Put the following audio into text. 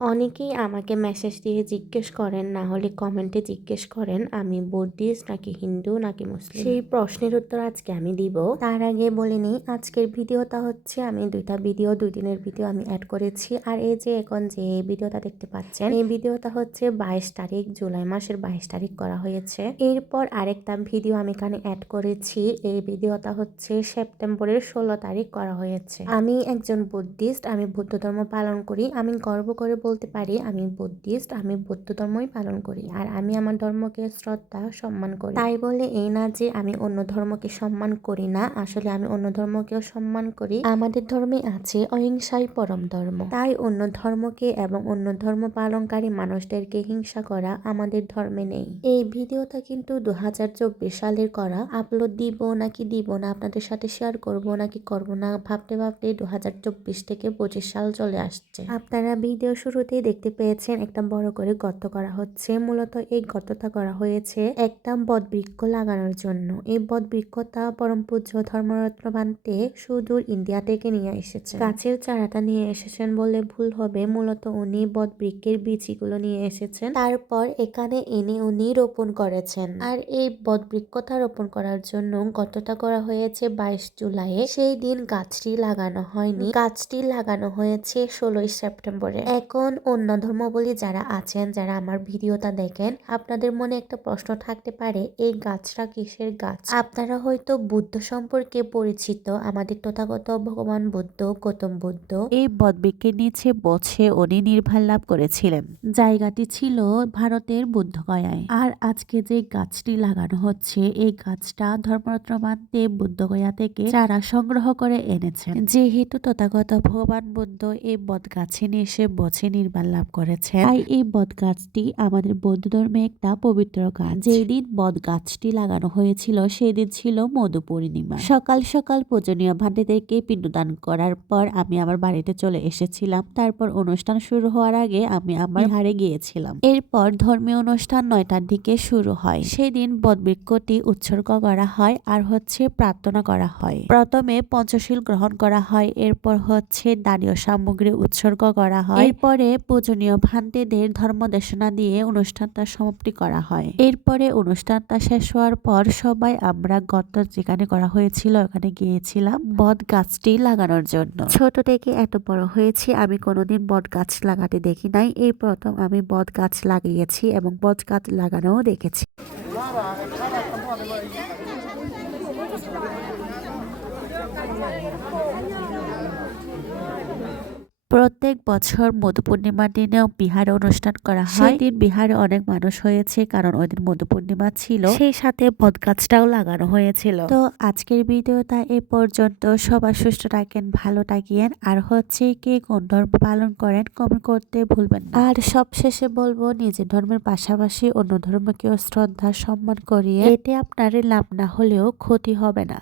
অনেকেই আমাকে মেসেজ দিয়ে জিজ্ঞেস করেন, না হলে কমেন্টে জিজ্ঞেস করেন, আমি বুদ্ধিস্ট নাকি হিন্দু নাকি মুসলিম সেই প্রশ্নের উত্তর আজকে আমি দিব। তার আগে বলে নিই, আজকের ভিডিওটা হচ্ছে আমি দুইটা ভিডিও দুই দিনের ভিডিও আমি অ্যাড করেছি। আর এই যে এখন যে ভিডিওটা দেখতে পাচ্ছেন, এই ভিডিওটা হচ্ছে বাইশ তারিখ, জুলাই মাসের বাইশ তারিখ করা হয়েছে। এরপর আরেকটা ভিডিও আমি এখানে অ্যাড করেছি, এই ভিডিওটা হচ্ছে সেপ্টেম্বরের ষোলো তারিখ করা হয়েছে। আমি একজন বুদ্ধিস্ট আমি বৌদ্ধ ধর্ম পালন করি, আমি গর্ব করে বলতে পারি, আমি বুদ্ধিস্ট, আমি বৌদ্ধ ধর্মই পালন করি। আর আমি আমার ধর্মকে শ্রদ্ধা, সম্মান করি। তাই বলে এই না যে আমি অন্য ধর্মকে সম্মান করি না, আসলে আমি অন্য ধর্মকেও সম্মান করি। আমাদের ধর্মে আছে অহিংসাই পরম ধর্ম। তাই অন্য ধর্মকে এবং অন্য ধর্ম পালনকারী মানুষদেরকে হিংসা করা আমাদের ধর্মে নেই। এই ভিডিওটা কিন্তু দু হাজার চব্বিশ সালের করা। আপলোড দিব নাকি দিব না, আপনাদের সাথে শেয়ার করব নাকি করব না, ভাবতে ভাবতে দু হাজার চব্বিশ থেকে পঁচিশ সাল চলে আসছে। আপনারা ভিডিও শুরুতেই দেখতে পেয়েছেন একটা বড় করে গর্ত করা হচ্ছে। মূলত এই গর্তটা করা হয়েছে একটা বটবৃক্ষ লাগানোর জন্য। এই বটবৃক্ষটা পরম পূজ্য ধর্মরত্ন বানতে সুদূর ইন্ডিয়া থেকে নিয়ে এসেছে গাছের চারাটা নিয়ে এসেছেন বলে ভুল হবে। মূলত উনি বটবৃক্ষের বীজগুলো নিয়ে এসেছেন। তারপর এখানে এনে উনি রোপণ করেছেন। আর এই বটবৃক্ষটা রোপণ করার জন্য গর্তটা করা হয়েছে বাইশ জুলাইয়ে। সেই দিন গাছটি লাগানো হয়নি। গাছটি লাগানো হয়েছে ষোলোই সেপ্টেম্বরে। এখন অন্য ধর্মাবলী যারা আছেন, যারা আমার ভিডিওটা দেখেন, আপনাদের মনে একটা প্রশ্ন থাকতে পারে, এই গাছটা কিসের গাছ? আপনারা হয়তো বুদ্ধ সম্পর্কে পরিচিত, আমাদের তথাগত ভগবান বুদ্ধ, গৌতম বুদ্ধ। এই বটবৃক্ষের নিচে বছে উনি নির্বাণ লাভ করেছিলেন। জায়গাটি ছিল ভারতের বুদ্ধগয়ায়। আর আজকে যে গাছটি লাগানো হচ্ছে, এই গাছটা ধর্মরত্ন মানতে বুদ্ধগয়া থেকে চারা সংগ্রহ করে এনেছেন। যেহেতু তথাগত ভগবান বুদ্ধ এই বট গাছে এসে বসে নির্বাণ লাভ করেছেন। তাই এই বট গাছটি আমাদের বৌদ্ধ ধর্মে একটা পবিত্র গাছ। যেই দিন বট গাছটি লাগানো হয়েছিল সেই দিন ছিল মধু পূর্ণিমা। সকাল সকাল পূজনীয় ভান্ডিদেরকে পিণ্ডদান করার পর আমি আমার বাড়িতে চলে এসেছিলাম। তারপর অনুষ্ঠান শুরু হওয়ার আগে আমি আমার হারে গিয়েছিলাম। এরপর ধর্মীয় অনুষ্ঠান নয়টার দিকে শুরু হয়। সেদিন বটবৃক্ষটি উৎসর্গ করা হয় আর হচ্ছে প্রার্থনা করা হয়। প্রথমে পঞ্চশীল গ্রহণ করা হয় এরপর হচ্ছে দানীয় সামগ্রী উৎসর্গ করা হয়। এরপরে পূজনীয় ভান্তেদের ধর্ম দেশনা দিয়ে অনুষ্ঠানটা সমাপ্তি করা হয়। এরপরে অনুষ্ঠানটা শেষ হওয়ার পর সবাই আমরা গর্ত যেখানে করা হয়েছিল ওখানে গিয়েছিলাম বট গাছটি লাগানোর জন্য। ছোট থেকে এত বড় হয়েছি, আমি কোনোদিন বট গাছ লাগাতে দেখি নাই। এই প্রথম আমি বট গাছ লাগিয়েছি এবং বট গাছ লাগানোও দেখেছি। প্রত্যেক বছর মধু পূর্ণিমার দিনেও বিহারে অনুষ্ঠান করা হয়। দিন বিহারে অনেক মানুষ হয়েছে কারণ ওই দিন মধু পূর্ণিমা ছিল। সেই সাথে বটগাছটাও লাগানো হয়েছিল। তো আজকের ভিডিওটা এ পর্যন্ত। সবাই সুস্থ থাকেন ভালো থাকিয়েন। আর হচ্ছে কে কোন ধর্ম পালন করেন কমেন্ট করতে ভুলবেন না। আর সবশেষে বলব নিজের ধর্মের পাশাপাশি অন্য ধর্মকেও শ্রদ্ধা সম্মান করিয়ে এতে আপনার লাভ না হলেও ক্ষতি হবে না।